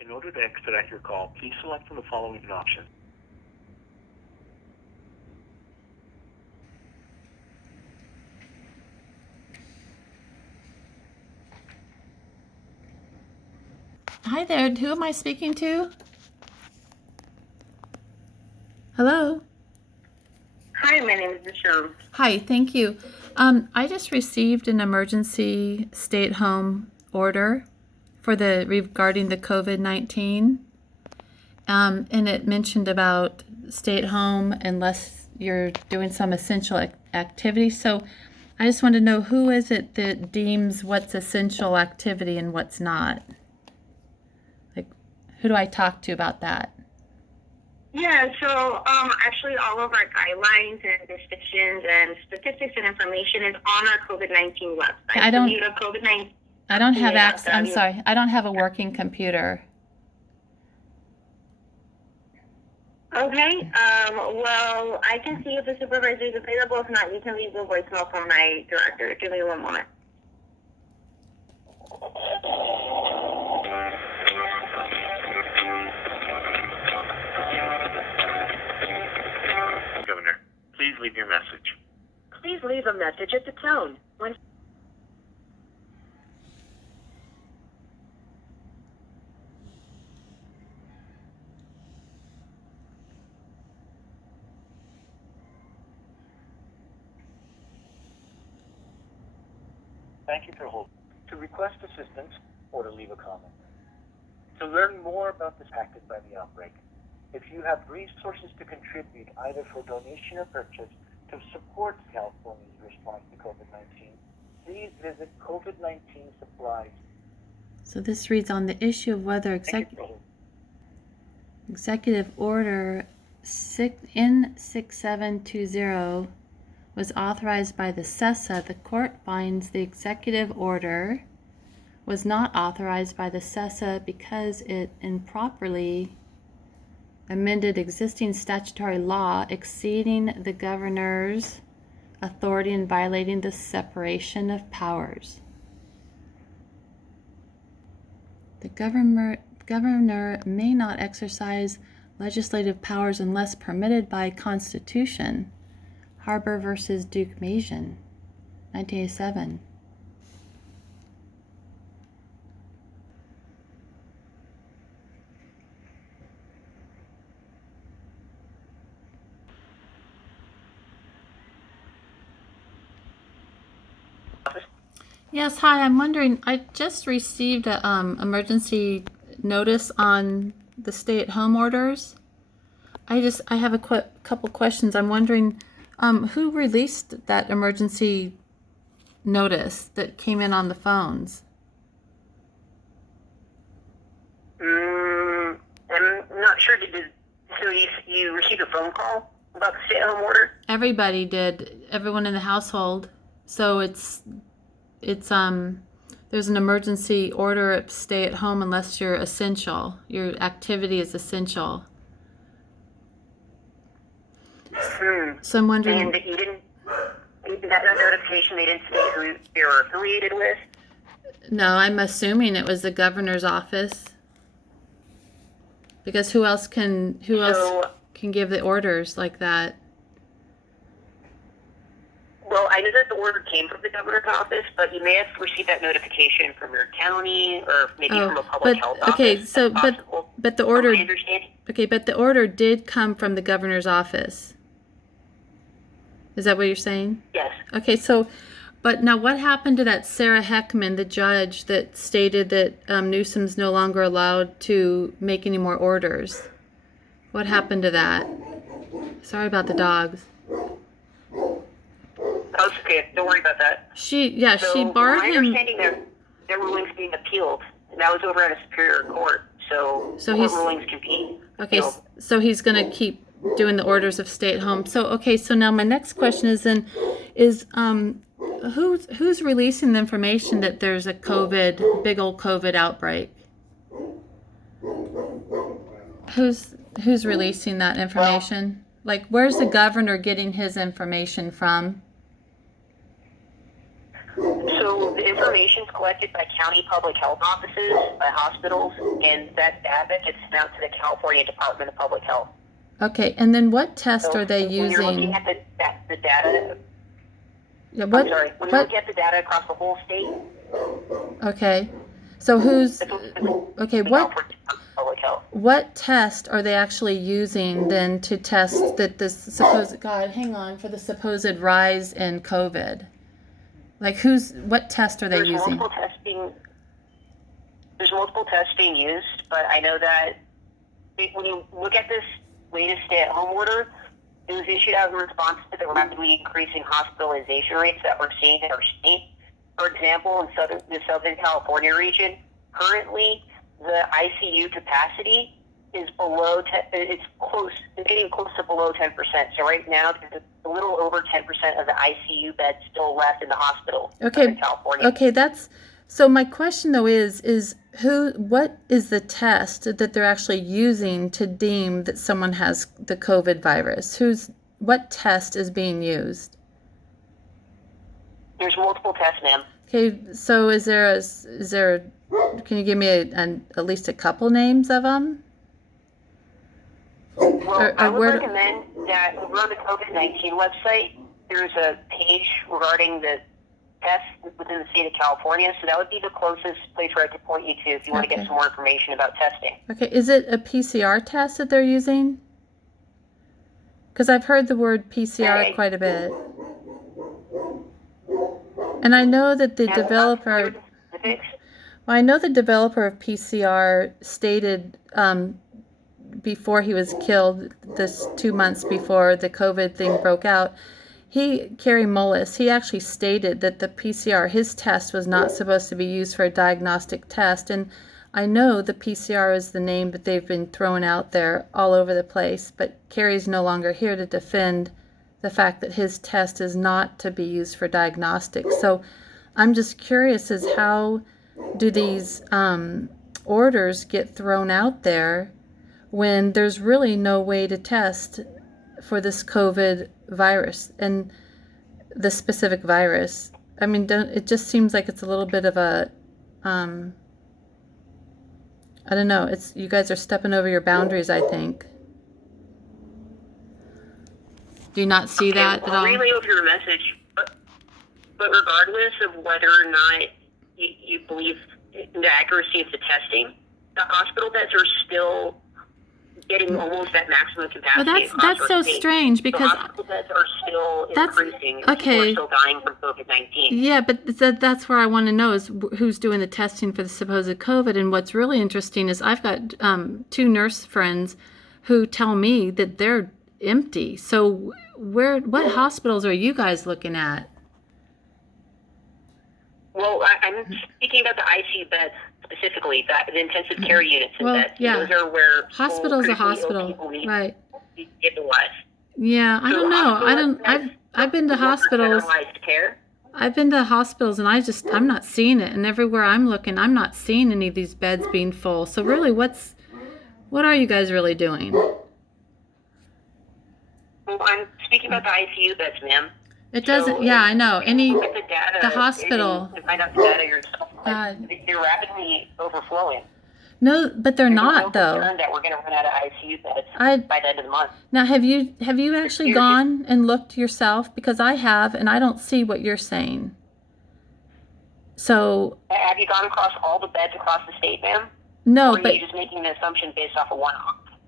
In order to expedite your call, please select from the following options. Hi there, who am I speaking to? Hello? Hi, my name is Michelle. Hi, thank you. I just received an emergency stay-at-home order regarding the COVID-19, and it mentioned about stay at home unless you're doing some essential activity. So I just want to know, who is it that deems what's essential activity and what's not? Like, who do I talk to about that? Yeah, so actually all of our guidelines and restrictions and statistics and information is on our COVID-19 website. I don't- So you go to COVID-19. I don't have access. I'm sorry. I don't have a working computer. Okay. Well, I can see if the supervisor is available. If not, you can leave a voicemail from my director. Give me one moment. Governor, please leave your message. Please leave a message at the tone. When Thank you for holding. To request assistance or to leave a comment. To learn more about this impacted by the outbreak, if you have resources to contribute either for donation or purchase to support California's response to COVID-19, please visit COVID-19 supplies. So this reads, on the issue of whether Executive Order N6720 was authorized by the CESA, the court finds the executive order was not authorized by the CESA because it improperly amended existing statutory law, exceeding the governor's authority and violating the separation of powers. The governor may not exercise legislative powers unless permitted by Constitution. Harbor versus Duke Mason, 1987. Yes, hi. I'm wondering, I just received a emergency notice on the stay-at-home orders. I have a couple questions. I'm wondering, who released that emergency notice that came in on the phones? I'm not sure. So you received a phone call about the stay-at-home order? Everybody did. Everyone in the household. So it's there's an emergency order of stay at home unless you're essential. Your activity is essential. So I'm wondering. And you didn't get that notification? They didn't say who you were affiliated with? No, I'm assuming it was the governor's office. Because who else can give the orders like that? Well, I know that the order came from the governor's office, but you may have received that notification from your county or maybe from a public health office. Okay, so but the order. I understand. Okay, but the order did come from the governor's office. Is that what you're saying? Yes. Okay, so, but now what happened to that Sarah Heckman, the judge that stated that Newsom's no longer allowed to make any more orders? What happened to that? Sorry about the dogs. That's okay. Don't worry about that. She barred my him. understanding their ruling's being appealed. And that was over at a superior court. So he's rulings can be okay. appealed. So he's going to keep doing the orders of stay at home. So okay. So now my next question is who's releasing the information that there's a big old COVID outbreak? Who's releasing that information? Like, where's the governor getting his information from? So So the information is collected by county public health offices, by hospitals, and that data gets sent out to the California Department of Public Health. Okay, and then what test So are they when you're looking using? at the data, Yeah, I'm sorry, when you what? look at the data across the whole state, Okay, so who's it's okay? the What California Department of Public Health. what test are they actually using then to test that this supposed for the supposed rise in COVID? Like what test are they There's using? There's multiple tests being used, but I know that when you look at this latest stay-at-home order, it was issued out in response to the rapidly increasing hospitalization rates that we're seeing in our state. For example, in the Southern California region, currently the ICU capacity is it's getting close to below 10%. So right now, there's a little over 10% of the ICU beds still left in the hospital in California. Okay, so my question though is what is the test that they're actually using to deem that someone has the COVID virus? What test is being used? There's multiple tests, ma'am. Okay, so can you give me at least a couple names of them? Well, I would recommend that over on the COVID-19 website, there's a page regarding the tests within the state of California. So that would be the closest place where I could point you to if you want to get some more information about testing. Okay, is it a PCR test that they're using? Because I've heard the word PCR quite a bit. And I know that the developer of PCR stated before he was killed, this 2 months before the COVID thing broke out, Kerry Mullis, he actually stated that the PCR, his test was not supposed to be used for a diagnostic test. And I know the PCR is the name that they've been throwing out there all over the place, but Kerry's no longer here to defend the fact that his test is not to be used for diagnostics. So I'm just curious as how do these orders get thrown out there when there's really no way to test for this COVID virus and the specific virus. I mean, it just seems like it's a little bit of a, I don't know, you guys are stepping over your boundaries, I think. Do you not see that at all? I'll relay over your message, but regardless of whether or not you believe in the accuracy of the testing, the hospital beds are still getting almost at maximum capacity. Well, that's so strange because the hospital beds are still increasing. And people are still dying from COVID-19. Yeah, but that's where I want to know is who's doing the testing for the supposed COVID. And what's really interesting is I've got 2 nurse friends who tell me that they're empty. So what hospitals are you guys looking at? Well, I'm speaking about the ICU beds specifically, the intensive care units and beds. Yeah. Those are where hospital's a hospital, right? Get the life. Yeah, I don't know. I've been to hospitals. Care. I've been to hospitals and I'm not seeing it. And everywhere I'm looking, I'm not seeing any of these beds being full. So really, what are you guys really doing? Well, I'm speaking about the ICU beds, ma'am. It doesn't. Yeah, I know. The hospital. Find out the data yourself. They're rapidly overflowing. No, but they're not though. That we're going to run out of ICU beds by the end of the month. Now, have you actually gone and looked yourself? Because I have, and I don't see what you're saying. So. Have you gone across all the beds across the state, ma'am? No, or are you just making an assumption based off of one?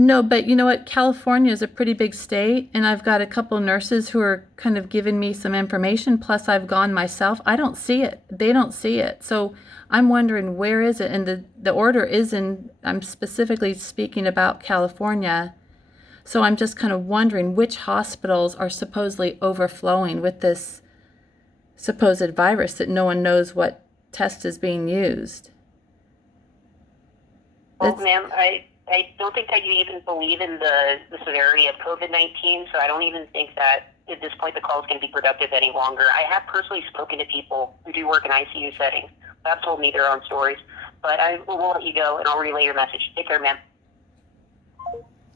No, but you know what? California is a pretty big state, and I've got a couple nurses who are kind of giving me some information, plus I've gone myself. I don't see it. They don't see it. So I'm wondering, where is it? And the order is I'm specifically speaking about California. So I'm just kind of wondering which hospitals are supposedly overflowing with this supposed virus that no one knows what test is being used. Well, ma'am, I don't think that you even believe in the severity of COVID-19, so I don't even think that at this point the call is going to be productive any longer. I have personally spoken to people who do work in ICU settings. They've told me their own stories, but I will let you go and I'll relay your message. Take care, ma'am.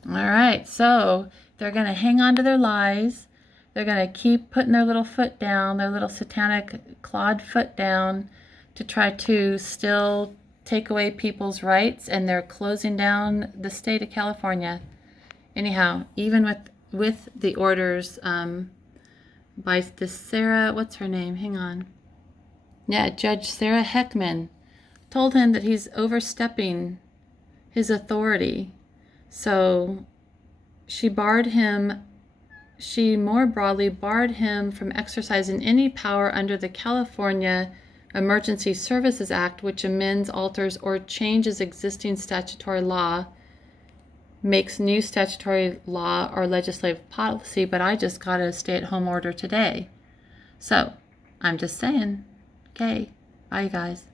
All right, so they're going to hang on to their lies. They're going to keep putting their little foot down, their little satanic clawed foot down to try to still take away people's rights, and they're closing down the state of California. Anyhow, even with the orders by this Sarah, what's her name? Hang on. Yeah, Judge Sarah Heckman told him that he's overstepping his authority. So she more broadly barred him from exercising any power under the California Emergency Services Act, which amends, alters, or changes existing statutory law, makes new statutory law or legislative policy. But I just got a stay-at-home order today. So I'm just saying. Okay, bye, you guys.